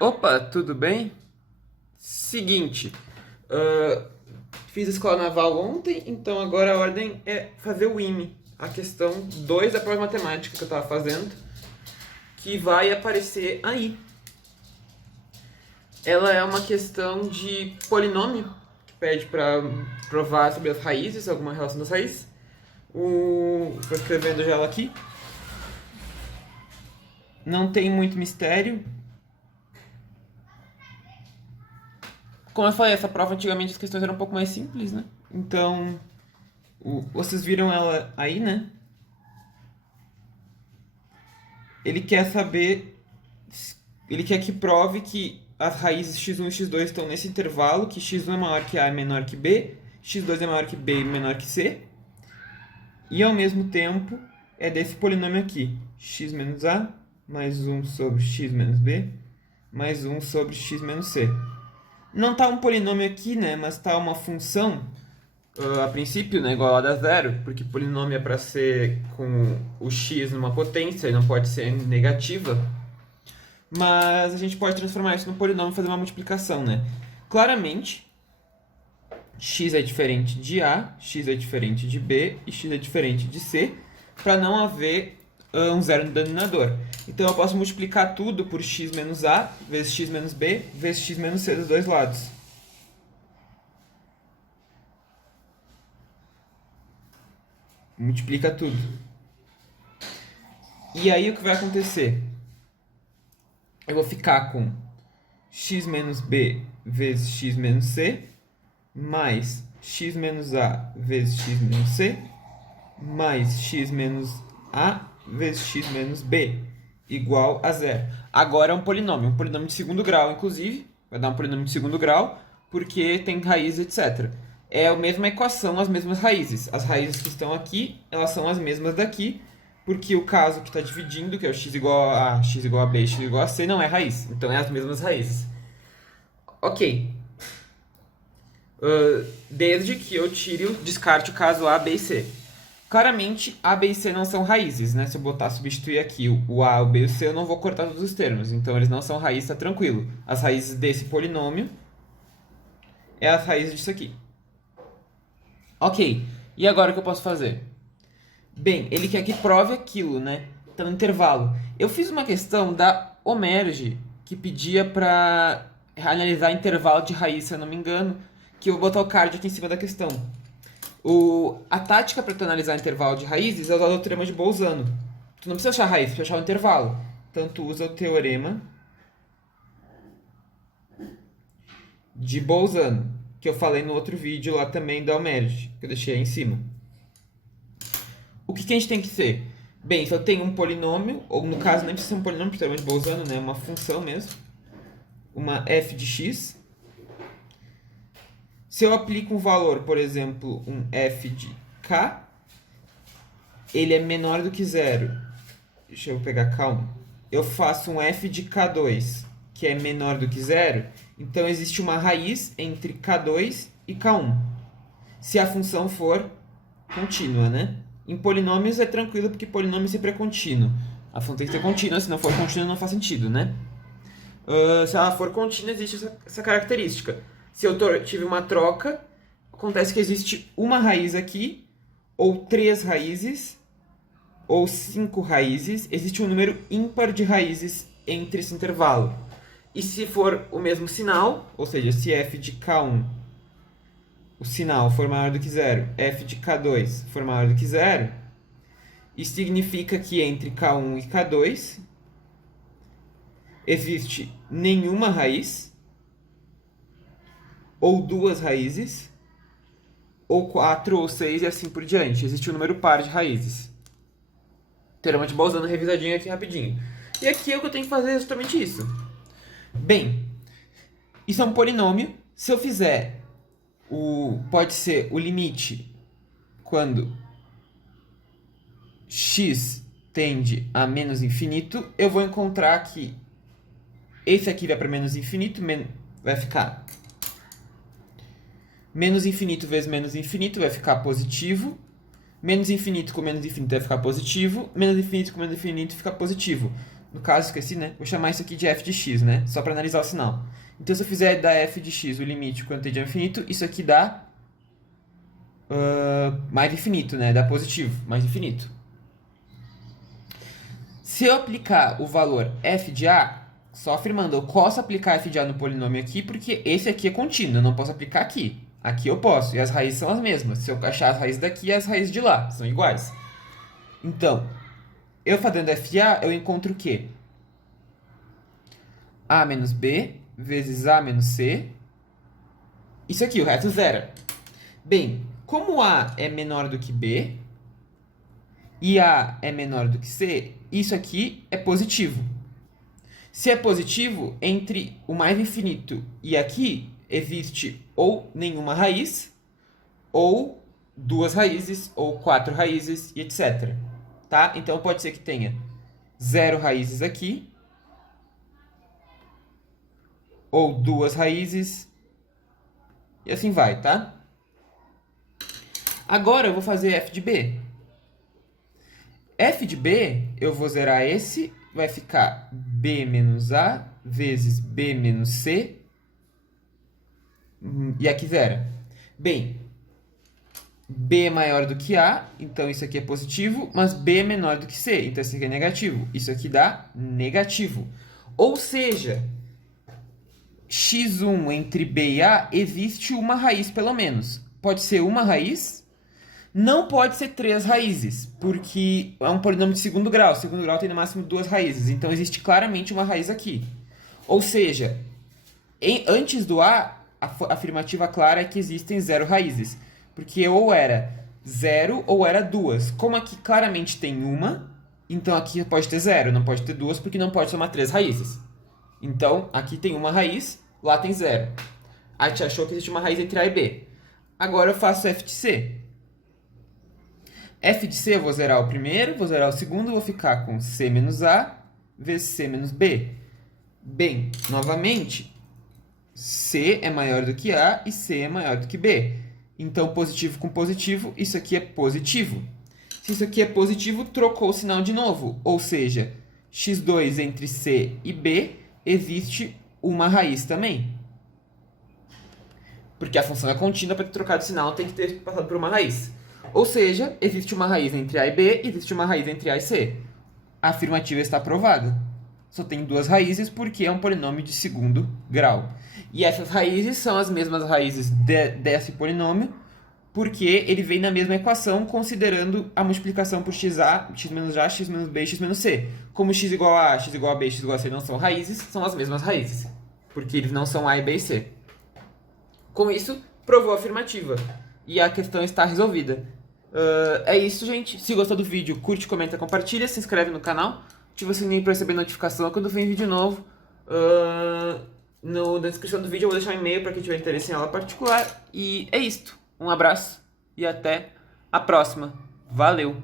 Opa, tudo bem? Seguinte, fiz a escola naval ontem, então agora a ordem é fazer o IME, a questão 2 da prova de matemática que eu estava fazendo, que vai aparecer aí. Ela é uma questão de polinômio, que pede para provar sobre as raízes, alguma relação das raízes. Estou escrevendo já ela aqui. Não tem muito mistério. Como eu falei, essa prova antigamente as questões eram um pouco mais simples, né? Então, vocês viram ela aí, né? Ele quer saber, ele quer que prove que as raízes x1 e x2 estão nesse intervalo, que x1 é maior que a e menor que b, x2 é maior que b e menor que c, e ao mesmo tempo é desse polinômio aqui, x menos a mais 1 sobre x menos b mais 1 sobre x menos c. Não está um polinômio aqui, né, mas está uma função, a princípio, né, igualada a zero, porque polinômio é para ser com o x numa potência e não pode ser negativa. Mas a gente pode transformar isso num polinômio e fazer uma multiplicação, né? Claramente, x é diferente de a, x é diferente de b e x é diferente de c, para não haver um zero no denominador. Então eu posso multiplicar tudo por x menos a, vezes x menos b, vezes x menos c dos dois lados. Multiplica tudo. E aí o que vai acontecer? Eu vou ficar com x menos b vezes x menos c, mais x menos a vezes x menos c, mais x menos a vezes x menos b, igual a zero. Agora é um polinômio de segundo grau, inclusive. Vai dar um polinômio de segundo grau, porque tem raiz, etc. É a mesma equação, as mesmas raízes. As raízes que estão aqui, elas são as mesmas daqui, porque o caso que está dividindo, que é o x igual a x igual a b e x igual a c, não é raiz. Então é as mesmas raízes. Ok. Desde que eu descarte o caso A, B e C. Claramente, A, B e C não são raízes, né? Se eu substituir aqui o A, o B e o C, eu não vou cortar todos os termos. Então, eles não são raízes, tá tranquilo. As raízes desse polinômio é as raízes disso aqui. Ok, e agora o que eu posso fazer? Bem, ele quer que prove aquilo, né? Tá no intervalo. Eu fiz uma questão da Omerge, que pedia para analisar intervalo de raiz, se eu não me engano, que eu vou botar o card aqui em cima da questão. A tática para tu analisar intervalo de raízes é usar o teorema de Bolzano. Tu não precisa achar a raiz, tu precisa achar o intervalo. Então tu usa o teorema de Bolzano, que eu falei no outro vídeo lá também da Omerge, que eu deixei aí em cima. O que a gente tem que ser? Bem, se eu tenho um polinômio, ou no caso nem precisa ser um polinômio, porque teorema de Bolzano, né? Uma função mesmo. Uma f de x. Se eu aplico um valor, por exemplo, um f de k, ele é menor do que zero. Deixa eu pegar calma. Eu faço um f de k2, que é menor do que zero. Então existe uma raiz entre k2 e k1. Se a função for contínua, né? Em polinômios é tranquilo, porque polinômio sempre é contínuo. A função tem que ser contínua, se não for contínua não faz sentido, né? Se ela for contínua, existe essa característica. Se eu tive uma troca, acontece que existe uma raiz aqui, ou 3 raízes, ou 5 raízes. Existe um número ímpar de raízes entre esse intervalo. E se for o mesmo sinal, ou seja, se f de k1, o sinal for maior do que zero, f de k2 for maior do que zero, isso significa que entre k1 e k2 existe nenhuma raiz, ou 2 raízes, ou 4 ou 6 e assim por diante. Existe um número par de raízes. Teorema de Bolzano revisadinho aqui rapidinho. E aqui o que eu tenho que fazer é justamente isso. Bem, isso é um polinômio. Se eu fizer pode ser o limite quando x tende a menos infinito, eu vou encontrar que esse aqui vai para menos infinito, vai ficar menos infinito vezes menos infinito, vai ficar positivo. Menos infinito com menos infinito vai ficar positivo. Menos infinito com menos infinito fica positivo. No caso, esqueci, né? Vou chamar isso aqui de f de x, né? Só para analisar o sinal. Então, se eu fizer da f de x o limite quando tende ao infinito, isso aqui dá mais infinito, né? Dá positivo, mais infinito. Se eu aplicar o valor f de a, só afirmando, eu posso aplicar f de a no polinômio aqui, porque esse aqui é contínuo, eu não posso aplicar aqui. Aqui eu posso, e as raízes são as mesmas. Se eu achar as raízes daqui e as raízes de lá, são iguais. Então, eu fazendo f de a, eu encontro o quê? A menos b vezes a menos c. Isso aqui, o resto zero. Bem, como a é menor do que b e a é menor do que c, isso aqui é positivo. Se é positivo, entre o mais infinito e aqui, existe ou nenhuma raiz, ou duas raízes, ou quatro raízes, e etc. Tá? Então pode ser que tenha zero raízes aqui, ou duas raízes, e assim vai, tá? Agora eu vou fazer f de b. F de b, eu vou zerar esse, vai ficar b menos a vezes b menos c, e aqui zera. Bem, b é maior do que a, então isso aqui é positivo, mas b é menor do que c, então isso aqui é negativo. Isso aqui dá negativo. Ou seja, x1 entre b e a existe uma raiz pelo menos. Pode ser uma raiz, não pode ser três raízes, porque é um polinômio de segundo grau. Segundo grau tem no máximo duas raízes, então existe claramente uma raiz aqui. Ou seja, antes do a afirmativa clara é que existem zero raízes, porque ou era zero ou era duas. Como aqui claramente tem uma, então aqui pode ter zero, não pode ter duas, porque não pode somar três raízes. Então, aqui tem uma raiz, lá tem zero. A gente achou que existe uma raiz entre a e b. Agora eu faço f de c. F de c eu vou zerar o primeiro, vou zerar o segundo, vou ficar com c menos a vezes c menos b. Bem, novamente, c é maior do que a e c é maior do que b. Então, positivo com positivo, isso aqui é positivo. Se isso aqui é positivo, trocou o sinal de novo. Ou seja, x2 entre c e b existe uma raiz também. Porque a função é contínua, para ter trocado o sinal tem que ter passado por uma raiz. Ou seja, existe uma raiz entre a e b, existe uma raiz entre a e c. A afirmativa está aprovada. Só tem duas raízes porque é um polinômio de segundo grau. E essas raízes são as mesmas raízes desse polinômio, porque ele vem na mesma equação, considerando a multiplicação por xa, x menos a, x menos b e x menos c. Como x igual a, x igual a b, x igual a c não são raízes, são as mesmas raízes, porque eles não são a, b e c. Com isso, provou a afirmativa. E a questão está resolvida. É isso, gente. Se gostou do vídeo, curte, comenta, compartilha, se inscreve no canal, ativa o sininho para receber notificação quando vem vídeo novo. Na descrição do vídeo eu vou deixar um e-mail para quem tiver interesse em aula particular. E é isto. Um abraço e até a próxima. Valeu!